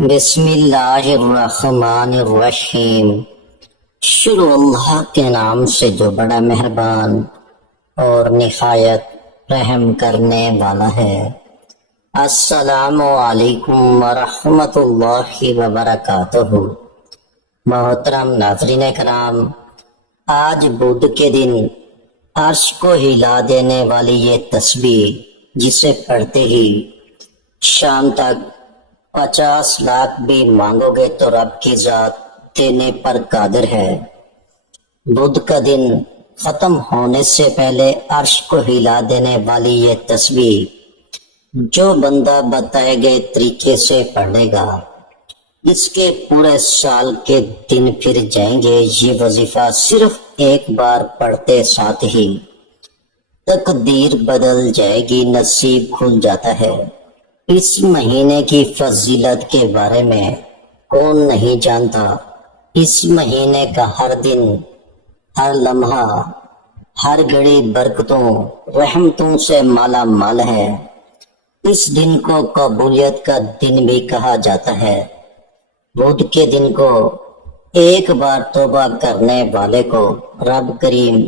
بسم اللہ الرحمن الرحیم۔ شروع اللہ کے نام سے جو بڑا مہربان اور نہایت رحم کرنے والا ہے۔ السلام علیکم ورحمۃ اللہ وبرکاتہ۔ محترم ناظرین کرام، آج بدھ کے دن عرش کو ہلا دینے والی یہ تسبیح جسے پڑھتے ہی شام تک 50 لاکھ بھی مانگو گے تو رب کی ذات دینے پر قادر ہے۔ بدھ کا دن ختم ہونے سے پہلے عرش کو ہلا دینے والی یہ تسبیح جو بندہ بتائے گئے طریقے سے پڑھے گا، اس کے پورے سال کے دن پھر جائیں گے۔ یہ وظیفہ صرف ایک بار پڑھتے ساتھ ہی تقدیر بدل جائے گی، نصیب کھل جاتا ہے۔ اس مہینے کی فضیلت کے بارے میں کون نہیں جانتا؟ اس مہینے کا ہر دن، ہر لمحہ، ہر گھڑی برکتوں، رحمتوں سے مالا مال ہے۔ اس دن کو قبولیت کا دن بھی کہا جاتا ہے۔ بدھ کے دن کو ایک بار توبہ کرنے والے کو رب کریم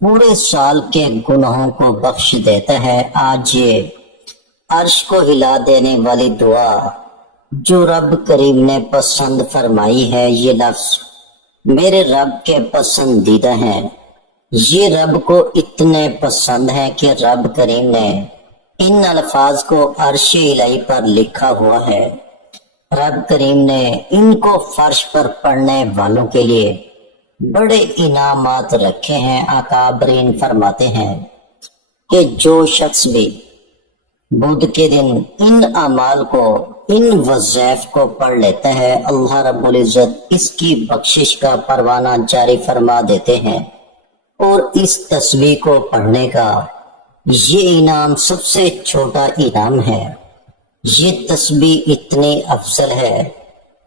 پورے سال کے گناہوں کو بخش دیتا ہے۔ آج یہ عرش کو ہلا دینے والی دعا جو رب کریم نے پسند فرمائی ہے، یہ لفظ میرے رب کے پسندیدہ ہیں۔ یہ رب کو اتنے پسند ہے کہ رب کریم نے ان الفاظ کو عرش الہی پر لکھا ہوا ہے۔ رب کریم نے ان کو فرش پر پڑھنے والوں کے لیے بڑے انعامات رکھے ہیں۔ اکابرین فرماتے ہیں کہ جو شخص بھی بدھ کے دن ان اعمال کو، ان وظائف کو پڑھ لیتا ہے، اللہ رب العزت اس کی بخشش کا پروانہ جاری فرما دیتے ہیں۔ اور اس تسبیح کو پڑھنے کا یہ انعام سب سے چھوٹا انعام ہے۔ یہ تسبیح اتنی افضل ہے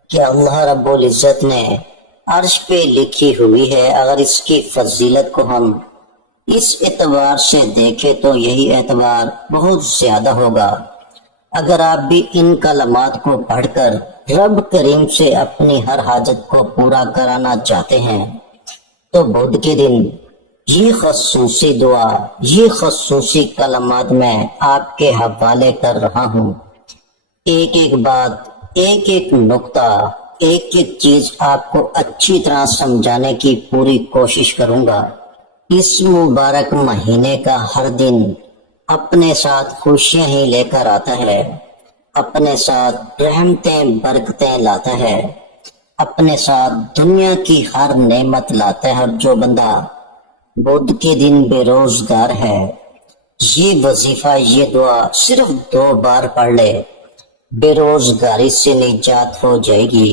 کہ اللہ رب العزت نے عرش پہ لکھی ہوئی ہے۔ اگر اس کی فضیلت کو ہم اس اعتبار سے دیکھیں تو یہی اعتبار بہت زیادہ ہوگا۔ اگر آپ بھی ان کلمات کو پڑھ کر رب کریم سے اپنی ہر حاجت کو پورا کرانا چاہتے ہیں تو بدھ کے دن یہ خصوصی دعا، یہ خصوصی کلمات میں آپ کے حوالے کر رہا ہوں۔ ایک ایک بات، ایک ایک نقطہ، ایک ایک چیز آپ کو اچھی طرح سمجھانے کی پوری کوشش کروں گا۔ اس مبارک مہینے کا ہر دن اپنے ساتھ خوشیاں ہی لے کر آتا ہے، اپنے ساتھ رحمتیں، برکتیں لاتا ہے، اپنے ساتھ دنیا کی ہر نعمت لاتا ہے۔ اور جو بندہ بدھ کے دن بے روزگار ہے، یہ وظیفہ، یہ دعا صرف 2 بار پڑھ لے، بے روزگاری سے نجات ہو جائے گی۔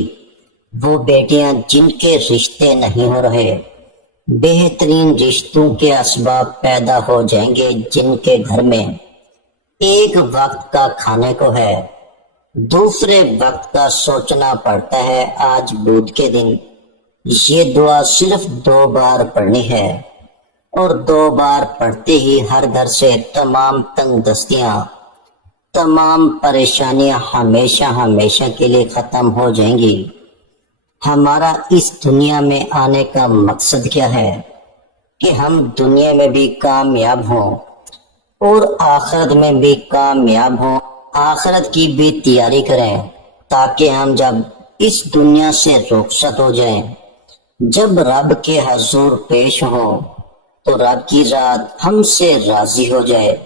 وہ بیٹیاں جن کے رشتے نہیں ہو رہے، بہترین رشتوں کے اسباب پیدا ہو جائیں گے۔ جن کے گھر میں ایک وقت کا کھانے کو ہے، دوسرے وقت کا سوچنا پڑتا ہے، آج بدھ کے دن یہ دعا صرف 2 بار پڑھنی ہے۔ اور 2 بار پڑھتے ہی ہر گھر سے تمام تنگ دستیاں، تمام پریشانیاں ہمیشہ ہمیشہ کے لیے ختم ہو جائیں گی۔ ہمارا اس دنیا میں آنے کا مقصد کیا ہے؟ کہ ہم دنیا میں بھی کامیاب ہوں اور آخرت میں بھی کامیاب ہوں، آخرت کی بھی تیاری کریں، تاکہ ہم جب اس دنیا سے رخصت ہو جائیں، جب رب کے حضور پیش ہوں تو رب کی ذات ہم سے راضی ہو جائے،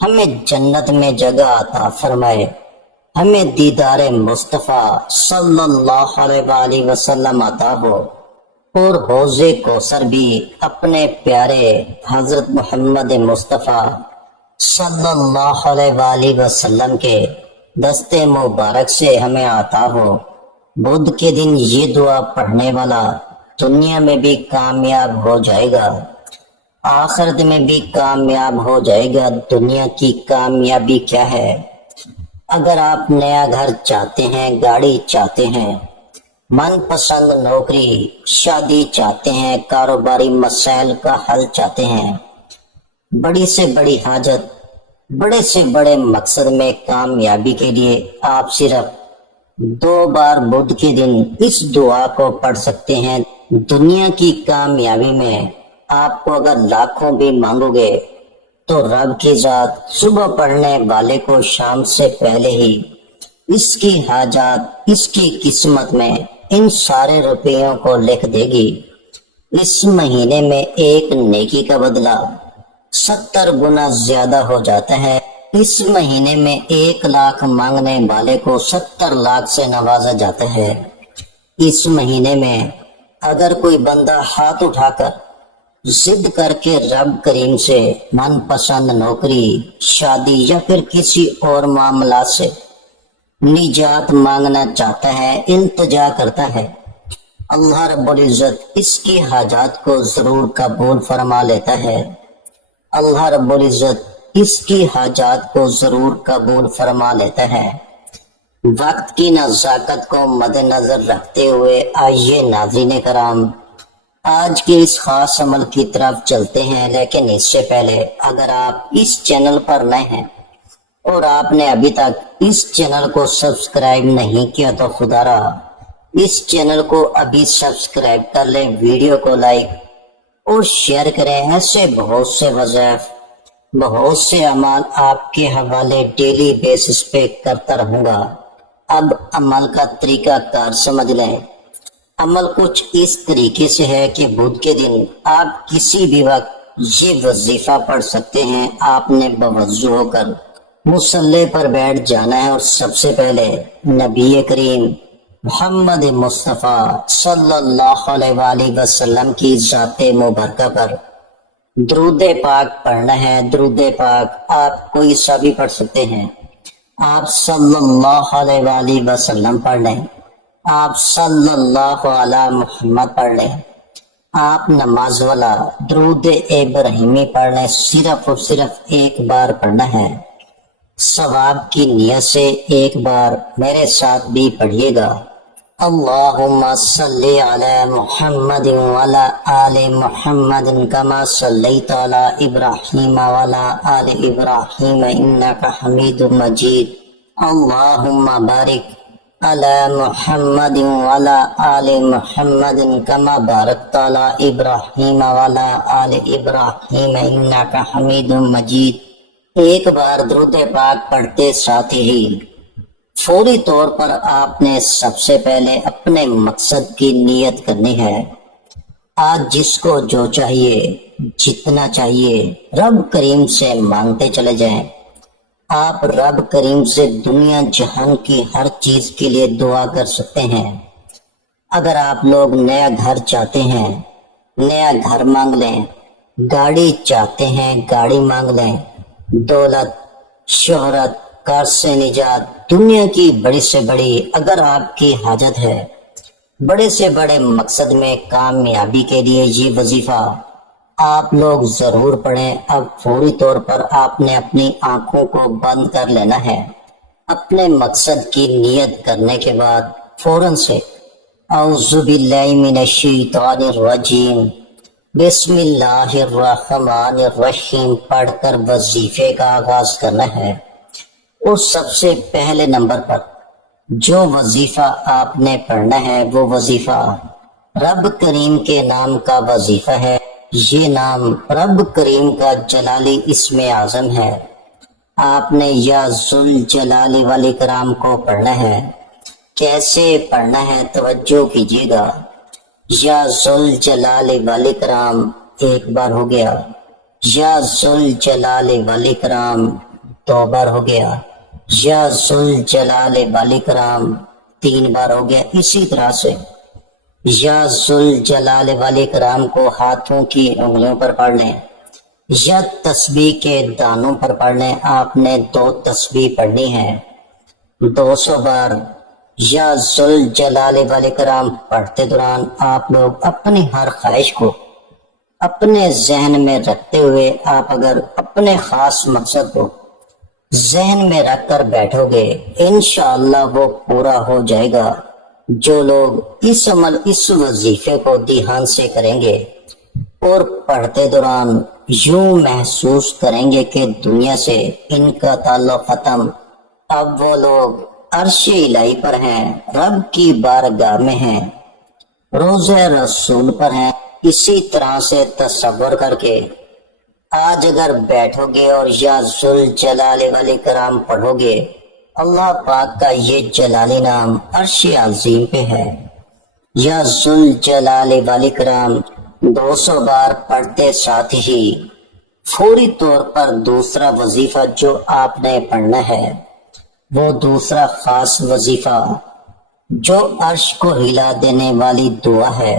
ہمیں جنت میں جگہ عطا فرمائے، ہمیں دیدار مصطفیٰ صلی اللہ علیہ وآلہ وسلم عطا ہو، اور حوض کوثر بھی اپنے پیارے حضرت محمد مصطفیٰ صلی اللہ علیہ وآلہ وسلم کے دست مبارک سے ہمیں عطا ہو۔ بدھ کے دن یہ دعا پڑھنے والا دنیا میں بھی کامیاب ہو جائے گا، آخرت میں بھی کامیاب ہو جائے گا۔ دنیا کی کامیابی کیا ہے؟ اگر آپ نیا گھر چاہتے ہیں، گاڑی چاہتے ہیں، من پسند نوکری، شادی چاہتے ہیں، کاروباری مسائل کا حل چاہتے ہیں، بڑی سے بڑی حاجت، بڑے سے بڑے مقصد میں کامیابی کے لیے آپ صرف 2 بار بدھ کے دن اس دعا کو پڑھ سکتے ہیں۔ دنیا کی کامیابی میں آپ کو اگر لاکھوں بھی مانگو گے تو رب کی ذات صبح پڑھنے والے کو شام سے پہلے ہی اس کی حاجات اس کی قسمت میں ان سارے روپیوں کو لکھ دے گی۔ اس مہینے میں ایک نیکی کا بدلہ 70 گنا زیادہ ہو جاتا ہے۔ اس مہینے میں 1 لاکھ مانگنے والے کو 70 لاکھ سے نوازا جاتا ہے۔ اس مہینے میں اگر کوئی بندہ ہاتھ اٹھا کر ضد کر کے رب کریم سے من پسند نوکری، شادی یا پھر کسی اور معاملات سے نجات مانگنا چاہتا ہے، التجا کرتا ہے، اللہ رب العزت اس کی حاجات کو ضرور قبول فرما لیتا ہے۔ اللہ رب العزت اس کی حاجات کو ضرور قبول فرما لیتا ہے۔ وقت کی نزاکت کو مد نظر رکھتے ہوئے آئیے ناظرین کرام آج کے اس خاص عمل کی طرف چلتے ہیں، لیکن اس سے پہلے اگر آپ اس چینل پر نئے ہیں اور آپ نے ابھی تک اس چینل کو سبسکرائب نہیں کیا تو خدا را اس چینل کو ابھی سبسکرائب کر لیں، ویڈیو کو لائک اور شیئر کریں۔ ایسے بہت سے وظائف، بہت سے اعمال آپ کے حوالے ڈیلی بیسس پہ کرتا رہوں گا۔ اب عمل کا طریقہ کار سمجھ لیں۔ عمل کچھ اس طریقے سے ہے کہ بدھ کے دن آپ کسی بھی وقت یہ وظیفہ پڑھ سکتے ہیں۔ آپ نے بوضو ہو کر مصلی پر بیٹھ جانا ہے اور سب سے پہلے نبی کریم محمد مصطفیٰ صلی اللہ علیہ وآلہ وسلم کی ذات مبارکہ پر درود پاک پڑھنا ہے۔ درود پاک آپ کوئی سا بھی پڑھ سکتے ہیں۔ آپ صلی اللہ علیہ وآلہ وسلم پڑھ لیں، آپ صلی اللہ علی محمد پڑھ لیں، آپ نماز والا درود ابراہیمی پڑھ لیں۔ صرف اور صرف ایک بار پڑھنا ہے، ثواب کی نیت سے ایک بار میرے ساتھ بھی پڑھیے گا۔ اللہم صلی علی محمد وعلی آل محمد کما صلیت علی ابراہیم وعلی آل ابراہیم انک حمید مجید۔ اللہم بارک علی محمد وعلی آل محمد کما بارکت علی ابراہیم وعلی آل ابراہیم انک حمید مجید۔ ایک بار درود پاک پڑھتے ساتھ ہی فوری طور پر آپ نے سب سے پہلے اپنے مقصد کی نیت کرنی ہے۔ آج جس کو جو چاہیے، جتنا چاہیے، رب کریم سے مانگتے چلے جائیں۔ آپ رب کریم سے دنیا جہان کی ہر چیز کے لیے دعا کر سکتے ہیں۔ اگر آپ لوگ نیا گھر چاہتے ہیں، نیا گھر مانگ لیں، گاڑی چاہتے ہیں، گاڑی مانگ لیں، دولت، شہرت، قرض سے نجات، دنیا کی بڑی سے بڑی اگر آپ کی حاجت ہے، بڑے سے بڑے مقصد میں کامیابی کے لیے یہ وظیفہ آپ لوگ ضرور پڑھیں۔ اب فوری طور پر آپ نے اپنی آنکھوں کو بند کر لینا ہے۔ اپنے مقصد کی نیت کرنے کے بعد فوراً سے اعوذ باللہ من الشیطان الرجیم بسم اللہ الرحمن الرحیم پڑھ کر وظیفے کا آغاز کرنا ہے۔ اور سب سے پہلے نمبر پر جو وظیفہ آپ نے پڑھنا ہے وہ وظیفہ رب کریم کے نام کا وظیفہ ہے۔ یہ نام رب کریم کا جلالی اسم اعظم ہے۔ آپ نے یا ذوالجلال والاکرام کو پڑھنا ہے۔ کیسے پڑھنا ہے توجہ کیجیے گا۔ یا ذوالجلال والاکرام ایک بار ہو گیا، یا ذوالجلال والاکرام 2 بار ہو گیا، یا ذوالجلال والاکرام 3 بار ہو گیا۔ اسی طرح سے یا ذوالجلال والاکرام کو ہاتھوں کی انگلیوں پر پڑھ لیں یا تسبیح کے دانوں پر پڑھ لیں۔ آپ نے 2 تسبیح پڑھنی ہے 200 بار۔ یا ذوالجلال والاکرام پڑھتے دوران آپ لوگ اپنی ہر خواہش کو اپنے ذہن میں رکھتے ہوئے آپ اگر اپنے خاص مقصد کو ذہن میں رکھ کر بیٹھو گے انشاءاللہ وہ پورا ہو جائے گا۔ جو لوگ اس عمل اس وظیفے کو دھیان سے کریں گے اور پڑھتے دوران یوں محسوس کریں گے کہ دنیا سے ان کا تعلق ختم، اب وہ لوگ عرش الہی پر ہیں، رب کی بارگاہ میں ہیں، روزہ رسول پر ہیں۔ اسی طرح سے تصور کر کے آج اگر بیٹھو گے اور یا ذوالجلال والاکرام پڑھو گے، اللہ پاک کا یہ جلالی نام عرش عظیم پہ ہے۔ یا ذوالجلال والاکرام 200 بار پڑھتے ساتھ ہی فوری طور پر دوسرا وظیفہ جو آپ نے پڑھنا ہے، وہ دوسرا خاص وظیفہ جو عرش کو ہلا دینے والی دعا ہے،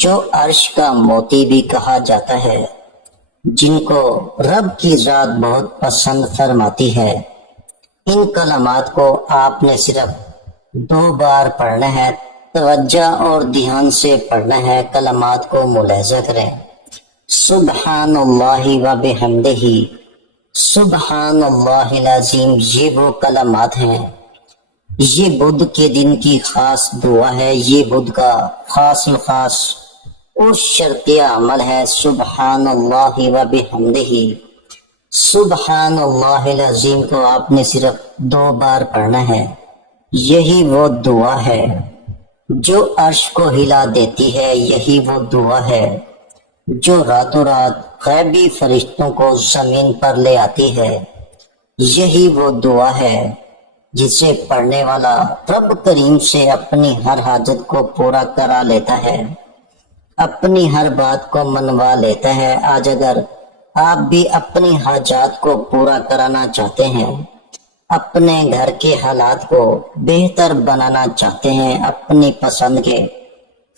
جو عرش کا موتی بھی کہا جاتا ہے، جن کو رب کی ذات بہت پسند فرماتی ہے۔ ان کلمات کو آپ نے صرف 2 بار پڑھنا ہے، توجہ اور دھیان سے پڑھنا ہے، کلمات کو ملاحظہ کریں۔ سبحان اللہ و بحمدہ، سبحان اللہ العظیم، یہ وہ کلمات ہیں، یہ بدھ کے دن کی خاص دعا ہے، یہ بدھ کا خاص الخاص اور شرط عمل ہے۔ سبحان اللہ و بحمدہ، سبحان اللہ العظیم کو آپ نے صرف 2 بار پڑھنا ہے۔ یہی وہ دعا ہے جو عرش کو ہلا دیتی ہے، یہی وہ دعا ہے جو راتوں رات غیبی فرشتوں کو زمین پر لے آتی ہے، یہی وہ دعا ہے جسے پڑھنے والا رب کریم سے اپنی ہر حاجت کو پورا کرا لیتا ہے، اپنی ہر بات کو منوا لیتا ہے۔ آج اگر آپ بھی اپنی حاجات کو پورا کرانا چاہتے ہیں، اپنے گھر کے حالات کو بہتر بنانا چاہتے ہیں، اپنی پسند کے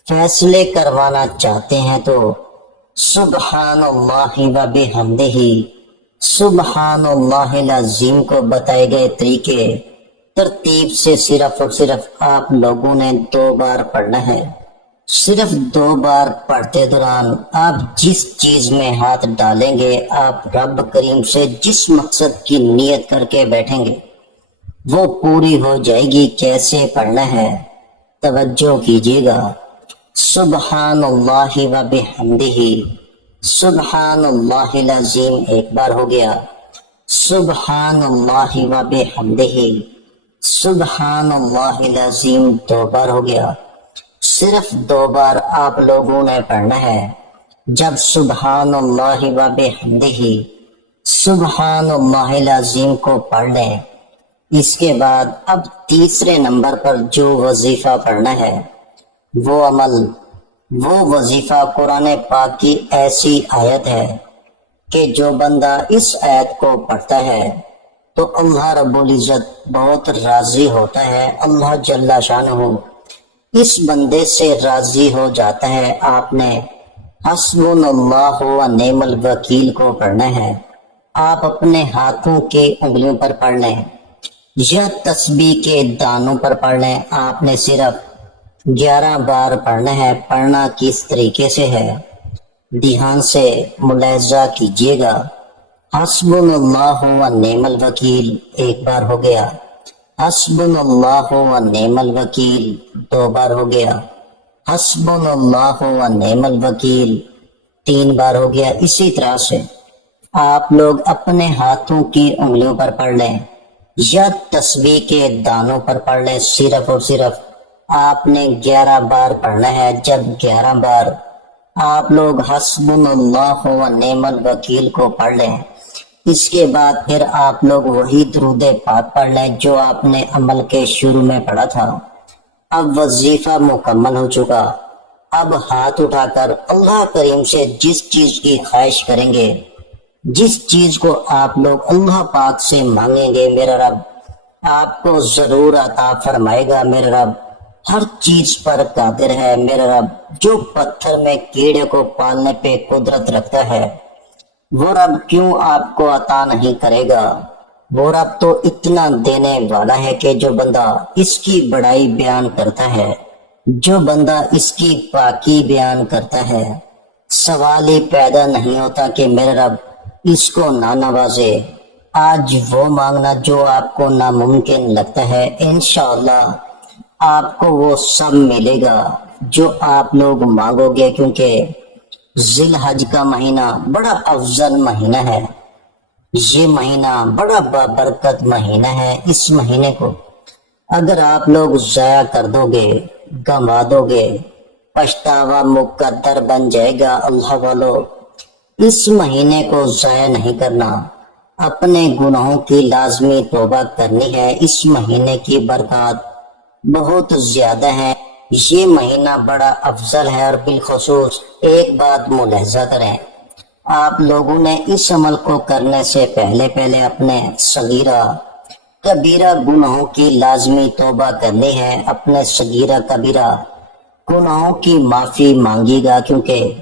فیصلے کروانا چاہتے ہیں، تو سبحان اللہ و بحمدہ، سبحان اللہ العظیم کو بتائے گئے طریقے ترتیب سے صرف اور صرف آپ لوگوں نے 2 بار پڑھنا ہے۔ صرف 2 بار پڑھتے دوران آپ جس چیز میں ہاتھ ڈالیں گے، آپ رب کریم سے جس مقصد کی نیت کر کے بیٹھیں گے، وہ پوری ہو جائے گی۔ کیسے پڑھنا ہے توجہ کیجیے گا۔ سبحان اللہ و بحمدہ، سبحان اللہ العظیم ایک بار ہو گیا، سبحان اللہ و بحمدہ، سبحان اللہ العظیم 2 بار ہو گیا۔ صرف 2 بار آپ لوگوں نے پڑھنا ہے۔ جب سبحان اللہ و بحمدہ، سبحان اللہ العظیم کو پڑھ لیں، اس کے بعد اب تیسرے نمبر پر جو وظیفہ پڑھنا ہے، وہ عمل، وہ وظیفہ قرآن پاک کی ایسی آیت ہے کہ جو بندہ اس آیت کو پڑھتا ہے تو اللہ رب العزت بہت راضی ہوتا ہے، اللہ جل شانہ اس بندے سے راضی ہو جاتا ہے۔ آپ نے حسبنا اللہ و نعم الوکیل کو پڑھنا ہے۔ آپ اپنے ہاتھوں کے انگلیوں پر پڑھ لیں یا تسبیح کے دانوں پر پڑھ لیں، آپ نے صرف 11 بار پڑھنا ہے۔ پڑھنا کس طریقے سے ہے دھیان سے ملاحظہ کیجیے گا۔ حسبنا اللہ و نعم الوکیل ایک بار ہو گیا، حسبنا اللہ و نعم الوکیل 2 بار ہو گیا، حسبنا اللہ و نعم الوکیل 3 بار ہو گیا۔ اسی طرح سے آپ لوگ اپنے ہاتھوں کی انگلیوں پر پڑھ لیں یا تسبیح کے دانوں پر پڑھ لیں، صرف اور صرف آپ نے 11 بار پڑھنا ہے۔ جب 11 بار آپ لوگ حسبنا اللہ و نعم الوکیل کو پڑھ لیں، اس کے بعد پھر آپ لوگ وہی درود پاک پڑھ لیں جو آپ نے عمل کے شروع میں پڑھا تھا۔ اب وظیفہ مکمل ہو چکا، اب ہاتھ اٹھا کر اللہ کریم سے جس چیز کی خواہش کریں گے، جس چیز کو آپ لوگ اللہ پاک سے مانگیں گے، میرا رب آپ کو ضرور عطا فرمائے گا۔ میرا رب ہر چیز پر قادر ہے، میرا رب جو پتھر میں کیڑے کو پالنے پہ قدرت رکھتا ہے، وہ رب کیوں آپ کو عطا نہیں کرے گا؟ وہ رب تو اتنا دینے والا ہے کہ جو بندہ اس کی بڑائی بیان کرتا ہے، جو بندہ اس کی پاکی بیان کرتا ہے، سوال ہی پیدا نہیں ہوتا کہ میرا رب اس کو نہ نوازے۔ آج وہ مانگنا جو آپ کو ناممکن لگتا ہے، انشاءاللہ آپ کو وہ سب ملے گا جو آپ لوگ مانگو گے، کیونکہ ذی الحج کا مہینہ بڑا افضل مہینہ ہے، یہ مہینہ بڑا بابرکت مہینہ ہے۔ اس مہینے کو اگر آپ لوگ ضائع کر دو گے، گنوا دو گے، پچھتاوا مقدر بن جائے گا۔ اللہ والو، اس مہینے کو ضائع نہیں کرنا، اپنے گناہوں کی لازمی توبہ کرنی ہے۔ اس مہینے کی برکات بہت زیادہ ہیں، یہ مہینہ بڑا افضل ہے۔ اور بالخصوص ایک بات ملاحظہ کریں، آپ لوگوں نے اس عمل کو کرنے سے پہلے اپنے صغیرہ کبیرہ گناہوں کی لازمی توبہ کرنی ہے۔ اپنے صغیرہ کبیرہ گناہوں کی معافی مانگی گا، کیونکہ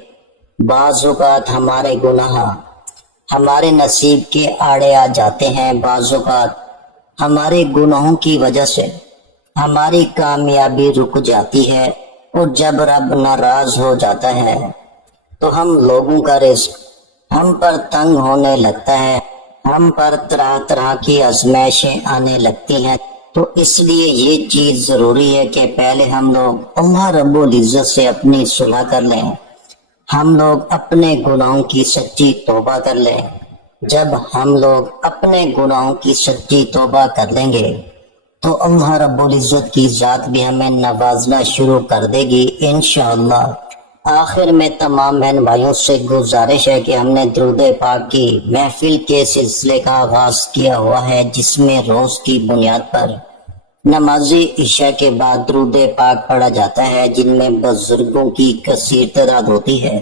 بعض اوقات ہمارے گناہ ہمارے نصیب کے آڑے آ جاتے ہیں۔ بعض اوقات ہمارے گناہوں کی وجہ سے ہماری کامیابی رک جاتی ہے، اور جب رب ناراض ہو جاتا ہے تو ہم لوگوں کا رزق ہم پر تنگ ہونے لگتا ہے، ہم پر طرح طرح کی آزمائشیں آنے لگتی ہیں۔ تو اس لیے یہ چیز ضروری ہے کہ پہلے ہم لوگ اللہ رب العزت سے اپنی صلح کر لیں، ہم لوگ اپنے گناہوں کی سچی توبہ کر لیں۔ جب ہم لوگ اپنے گناہوں کی سچی توبہ کر لیں گے تو اللہ رب العزت کی ذات بھی ہمیں نوازنا شروع کر دے گی انشاءاللہ۔ آخر میں تمام بہن بھائیوں سے گزارش ہے کہ ہم نے درود پاک کی محفل کے سلسلے کا آغاز کیا ہوا ہے، جس میں روز کی بنیاد پر نماز عشاء کے بعد درود پاک پڑھا جاتا ہے، جن میں بزرگوں کی کثیر تعداد ہوتی ہے،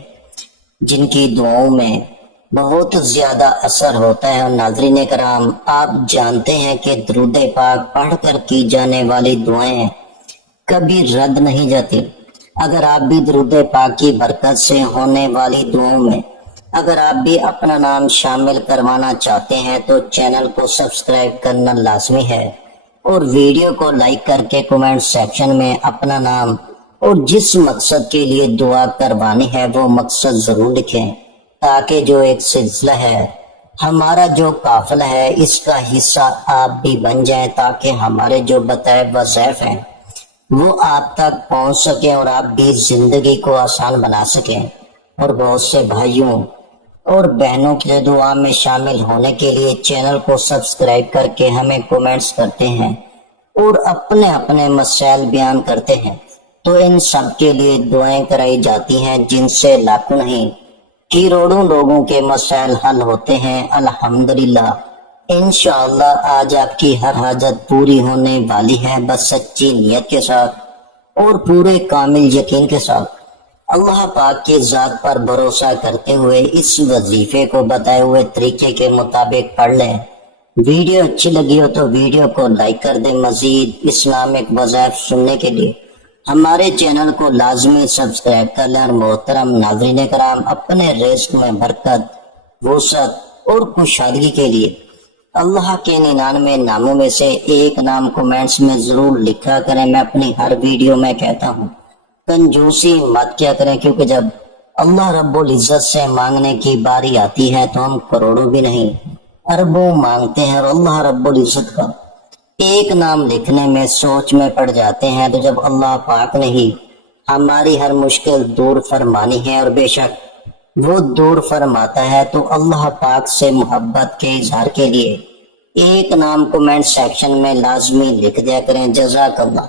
جن کی دعاؤں میں بہت زیادہ اثر ہوتا ہے۔ اور ناظرین کرام، آپ جانتے ہیں کہ درود پاک پڑھ کر کی جانے والی دعائیں کبھی رد نہیں جاتی۔ اگر آپ بھی درود پاک کی برکت سے ہونے والی دعاؤں میں اگر آپ بھی اپنا نام شامل کروانا چاہتے ہیں تو چینل کو سبسکرائب کرنا لازمی ہے، اور ویڈیو کو لائک کر کے کمنٹ سیکشن میں اپنا نام اور جس مقصد کے لیے دعا کروانی ہے وہ مقصد ضرور لکھیں، تاکہ جو ایک سلسلہ ہے، ہمارا جو قافلہ ہے، اس کا حصہ آپ بھی بن جائیں، تاکہ ہمارے جو بتائے وظائف ہیں وہ آپ تک پہنچ سکیں اور آپ بھی زندگی کو آسان بنا سکیں۔ اور بہت سے بھائیوں اور بہنوں کے دعا میں شامل ہونے کے لیے چینل کو سبسکرائب کر کے ہمیں کومنٹس کرتے ہیں اور اپنے اپنے مسائل بیان کرتے ہیں، تو ان سب کے لیے دعائیں کرائی جاتی ہیں، جن سے لاکھوں نہیں کروڑوں لوگوں کے مسائل حل ہوتے ہیں الحمدللہ۔ انشاءاللہ آج آپ کی ہر حاجت پوری ہونے والی ہے، بس سچی نیت کے ساتھ اور پورے کامل یقین کے ساتھ اللہ پاک کی ذات پر بھروسہ کرتے ہوئے اس وظیفے کو بتائے ہوئے طریقے کے مطابق پڑھ لیں۔ ویڈیو اچھی لگی ہو تو ویڈیو کو لائک کر دیں۔ مزید اسلامک وظائف سننے کے لیے ہمارے چینل کو لازمی سبسکرائب کر لیں۔ اور محترم ناظرین کرام، اپنے رزق میں برکت، وسعت اور خوشحالی کے لیے اللہ کے 99 ناموں میں سے ایک نام کومنٹس میں ضرور لکھا کریں۔ میں اپنی ہر ویڈیو میں کہتا ہوں، کنجوسی مت کیا کریں، کیونکہ جب اللہ رب العزت سے مانگنے کی باری آتی ہے تو ہم کروڑوں بھی نہیں اربوں مانگتے ہیں، اور اللہ رب العزت کا ایک نام لکھنے میں سوچ میں پڑ جاتے ہیں۔ تو جب اللہ پاک نے ہی ہماری ہر مشکل دور فرمانی ہے، اور بے شک وہ دور فرماتا ہے، تو اللہ پاک سے محبت کے اظہار کے لیے ایک نام کومنٹ سیکشن میں لازمی لکھ دیا کریں۔ جزاک اللہ۔